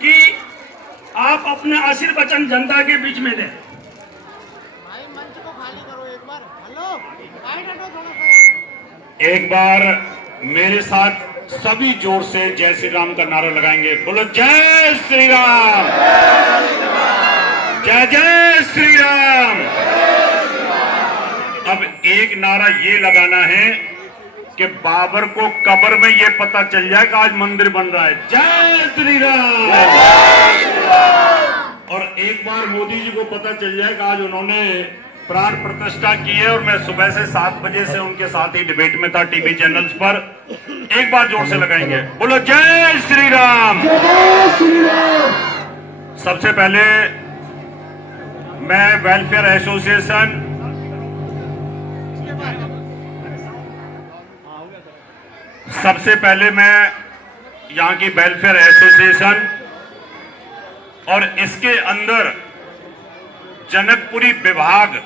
कि आप अपने आशीर्वचन जनता के बीच में दें। भाई मंच को खाली करो एक बार। हेलो, साइड हटो थोड़ा सा। एक बार मेरे साथ सभी जोर से जय श्री राम का नारा लगाएंगे। बोलो जय श्री राम, जय जय श्री राम। अब एक नारा ये लगाना है कि बाबर को कब्र में ये पता चल जाए कि आज मंदिर बन रहा है। जय श्री राम। और एक बार मोदी जी को पता चल जाए कि आज उन्होंने प्राण प्रतिष्ठा की है। और मैं सुबह से 7 बजे से उनके साथ ही डिबेट में था टीवी चैनल्स पर। एक बार जोर से लगाएंगे, बोलो जय श्री राम। सबसे पहले मैं वेलफेयर एसोसिएशन यहाँ की वेलफेयर एसोसिएशन और इसके अंदर जनकपुरी विभाग,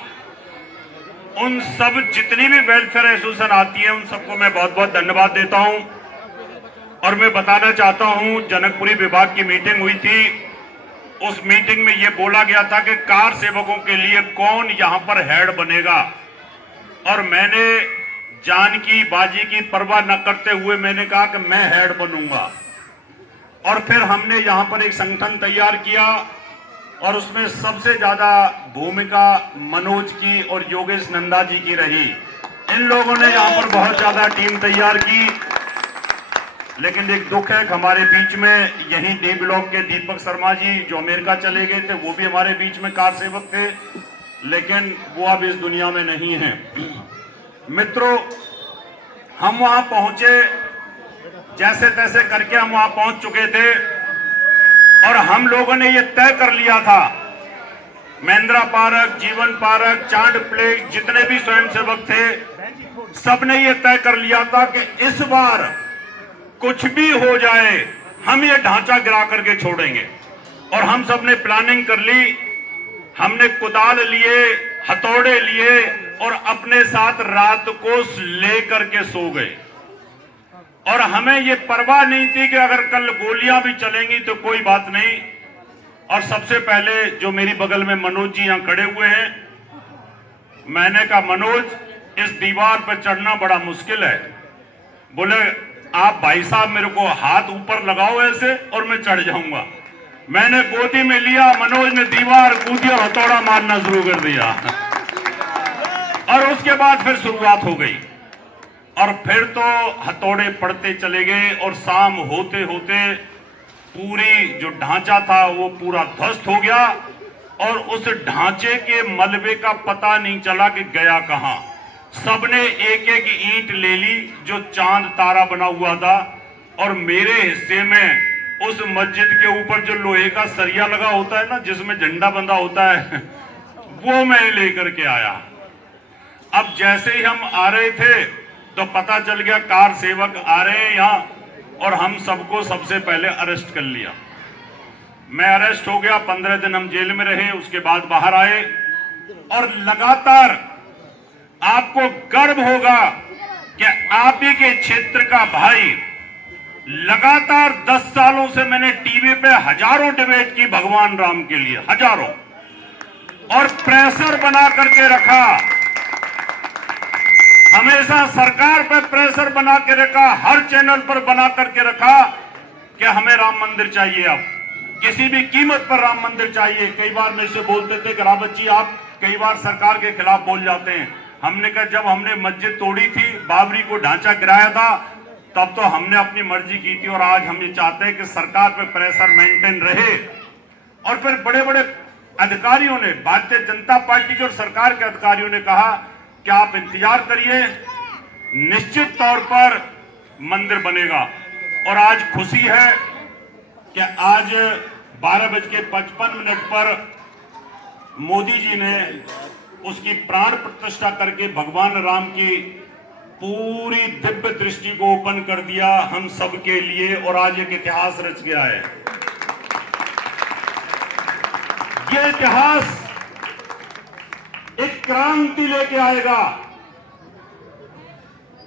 उन सब जितनी भी वेलफेयर एसोसिएशन आती है उन सबको मैं बहुत बहुत धन्यवाद देता हूं। और मैं बताना चाहता हूं, जनकपुरी विभाग की मीटिंग हुई थी, उस मीटिंग में यह बोला गया था कि कार सेवकों के लिए कौन यहां पर हेड बनेगा। और मैंने जान की बाजी की परवाह न करते हुए मैंने कहा कि मैं हेड बनूंगा। और फिर हमने यहां पर एक संगठन तैयार किया और उसमें सबसे ज्यादा भूमिका मनोज की और योगेश नंदा जी की रही। इन लोगों ने यहां पर बहुत ज्यादा टीम तैयार की। लेकिन एक दुख है कि हमारे बीच में यही डी ब्लॉक के दीपक शर्मा जी जो अमेरिका चले गए थे, वो भी हमारे बीच में कार सेवक थे, लेकिन वो अब इस दुनिया में नहीं है। मित्रों, हम वहां पहुंचे, जैसे तैसे करके हम वहां पहुंच चुके थे और हम लोगों ने यह तय कर लिया था, महेंद्रा पार्क, जीवन पार्क, चांद प्लेस, जितने भी स्वयंसेवक थे, सबने ये तय कर लिया था कि इस बार कुछ भी हो जाए हम ये ढांचा गिरा करके छोड़ेंगे। और हम सब ने प्लानिंग कर ली, हमने कुदाल लिए, हथौड़े लिए और अपने साथ रात को ले करके सो गए। और हमें ये परवाह नहीं थी कि अगर कल गोलियां भी चलेंगी तो कोई बात नहीं। और सबसे पहले जो मेरी बगल में मनोज जी यहां खड़े हुए हैं, मैंने कहा मनोज, इस दीवार पर चढ़ना बड़ा मुश्किल है। बोले आप भाई साहब मेरे को हाथ ऊपर लगाओ ऐसे और मैं चढ़ जाऊंगा। मैंने गोदी में लिया, मनोज ने दीवार कूदी और हथौड़ा मारना शुरू कर दिया। और उसके बाद फिर शुरुआत हो गई और फिर तो हथौड़े पड़ते चले गए और शाम होते होते पूरी जो ढांचा था वो पूरा ध्वस्त हो गया। और उस ढांचे के मलबे का पता नहीं चला कि गया कहां। सबने एक एक ईंट ले ली जो चांद तारा बना हुआ था। और मेरे हिस्से में उस मस्जिद के ऊपर जो लोहे का सरिया लगा होता है ना, जिसमें झंडा बंधा होता है, वो मैं लेकर के आया। अब जैसे ही हम आ रहे थे तो पता चल गया कार सेवक आ रहे हैं यहां, और हम सबको सबसे पहले अरेस्ट कर लिया। मैं अरेस्ट हो गया, 15 दिन हम जेल में रहे, उसके बाद बाहर आए। और लगातार आपको गर्व होगा कि आप ही के क्षेत्र का भाई, लगातार 10 सालों से मैंने टीवी पे हजारों डिबेट की भगवान राम के लिए, हजारों, और प्रेशर बना करके रखा, हमेशा सरकार पे प्रेशर बना के रखा, हर चैनल पर बना करके रखा कि हमें राम मंदिर चाहिए, अब किसी भी कीमत पर राम मंदिर चाहिए। कई बार मेरे से बोलते थे कि रावत जी आप कई बार सरकार के खिलाफ बोल जाते हैं। हमने कहा जब हमने मस्जिद तोड़ी थी, बाबरी को ढांचा गिराया था, तब तो हमने अपनी मर्जी की थी। और आज हम ये चाहते हैं कि सरकार पे प्रेशर मेंटेन रहे। और फिर बड़े बड़े अधिकारियों ने, भारतीय जनता पार्टी के और सरकार के अधिकारियों ने कहा कि आप इंतजार करिए, निश्चित तौर पर मंदिर बनेगा। और आज खुशी है कि आज 12:55 पर मोदी जी ने उसकी प्राण प्रतिष्ठा करके भगवान राम की पूरी दिव्य दृष्टि को ओपन कर दिया हम सब के लिए। और आज एक इतिहास रच गया है। ये इतिहास एक क्रांति लेके आएगा।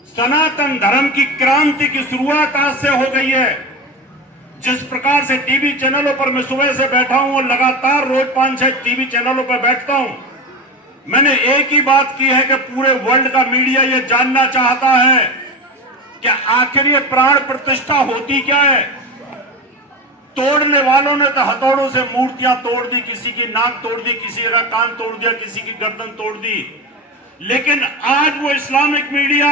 सनातन धर्म की क्रांति की शुरुआत आज से हो गई है। जिस प्रकार से टीवी चैनलों पर मैं सुबह से बैठा हूं और लगातार रोज 5-6 टीवी चैनलों पर बैठता हूं, मैंने एक ही बात की है कि पूरे वर्ल्ड का मीडिया ये जानना चाहता है कि आखिर ये प्राण प्रतिष्ठा होती क्या है। तोड़ने वालों ने तो हथौड़ों से मूर्तियां तोड़ दी, किसी की नाक तोड़ दी, किसी का कान तोड़ दिया, किसी की गर्दन तोड़ दी। लेकिन आज वो इस्लामिक मीडिया,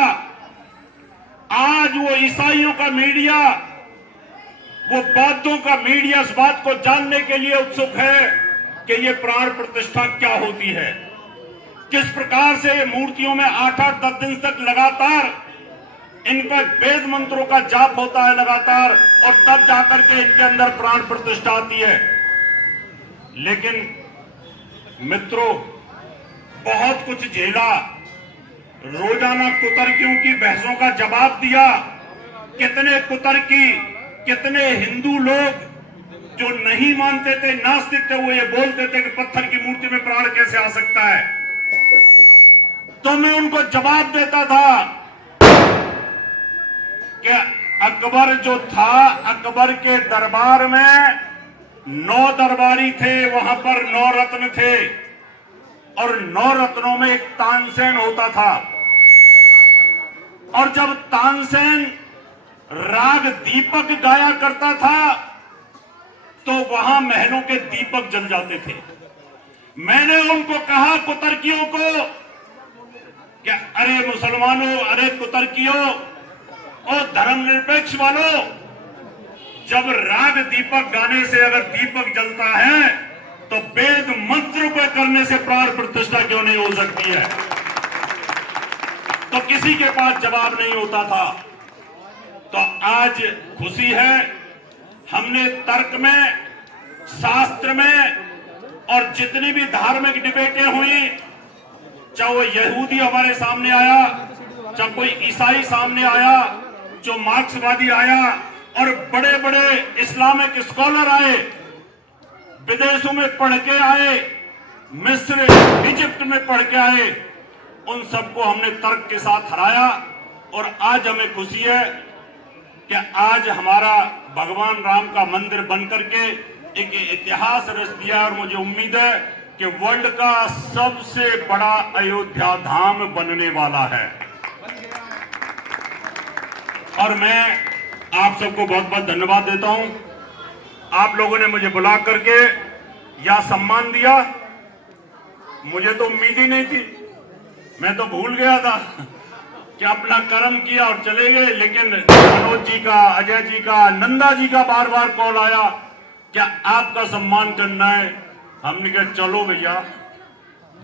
आज वो ईसाइयों का मीडिया, वो बौद्धों का मीडिया इस बात को जानने के लिए उत्सुक है कि ये प्राण प्रतिष्ठा क्या होती है। किस प्रकार से ये मूर्तियों में 8-8 10 दिन तक लगातार इनका वेद मंत्रों का जाप होता है लगातार, और तब जाकर के इनके अंदर प्राण प्रतिष्ठा आती है। लेकिन मित्रों, बहुत कुछ झेला, रोजाना कुतर्कियों की बहसों का जवाब दिया। कितने कुतर्की, कितने हिंदू लोग जो नहीं मानते थे, नास्तिक थे, वो ये बोलते थे कि पत्थर की मूर्ति में प्राण कैसे आ सकता है। तो मैं उनको जवाब देता था कि अकबर जो था, अकबर के दरबार में 9 दरबारी थे, वहां पर 9 रत्न थे, और 9 रत्नों में एक तानसेन होता था। और जब तानसेन राग दीपक गाया करता था तो वहां महलों के दीपक जल जाते थे। मैंने उनको कहा, कुतर्कियों को, कि अरे मुसलमानों, अरे कुतर्कियों और धर्मनिरपेक्ष वालों, जब राग दीपक गाने से अगर दीपक जलता है तो वेद मंत्र को करने से प्राण प्रतिष्ठा क्यों नहीं हो सकती है। तो किसी के पास जवाब नहीं होता था। तो आज खुशी है, हमने तर्क में, शास्त्र में, और जितनी भी धार्मिक डिबेटें हुई, चाहे वो यहूदी हमारे सामने आया, चाहे कोई ईसाई सामने आया, जो मार्क्सवादी आया, और बड़े बड़े इस्लामिक स्कॉलर आए, विदेशों में पढ़ के आए, मिस्र, इजिप्ट में पढ़ के आए, उन सबको हमने तर्क के साथ हराया। और आज हमें खुशी है कि आज हमारा भगवान राम का मंदिर बनकर के एक इतिहास रच दिया, और मुझे उम्मीद है कि वर्ल्ड का सबसे बड़ा अयोध्या धाम बनने वाला है। और मैं आप सबको बहुत बहुत धन्यवाद देता हूं। आप लोगों ने मुझे बुला करके यह सम्मान दिया, मुझे तो उम्मीद ही नहीं थी। मैं तो भूल गया था कि अपना कर्म किया और चले गए। लेकिन मनोज जी का, अजय जी का, नंदा जी का बार बार कॉल आया, क्या आपका सम्मान करना है। हमने कहा चलो भैया।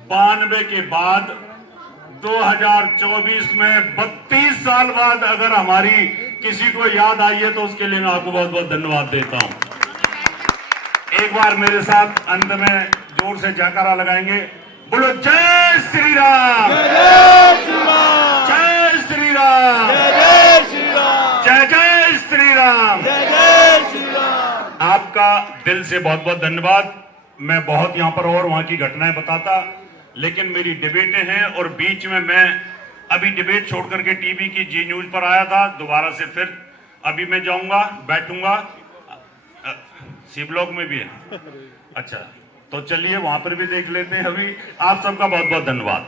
92 के बाद 2024 में 32 साल बाद अगर हमारी किसी को याद आई है तो उसके लिए मैं आपको बहुत बहुत धन्यवाद देता हूं। एक बार मेरे साथ अंत में जोर से जयकारा लगाएंगे। बोलो जय श्री राम, जय श्री राम, जय श्री राम, जय श्री राम, जय जय श्री राम, जय श्री राम। आपका दिल से बहुत बहुत धन्यवाद। मैं बहुत यहां पर और वहां की घटनाएं बताता, लेकिन मेरी डिबेटें हैं, और बीच में मैं अभी डिबेट छोड़ करके टीवी की जी न्यूज पर आया था, दोबारा से फिर अभी मैं जाऊंगा, बैठूंगा। सी ब्लॉक में भी है, अच्छा, तो चलिए वहां पर भी देख लेते हैं। अभी आप सबका बहुत बहुत धन्यवाद।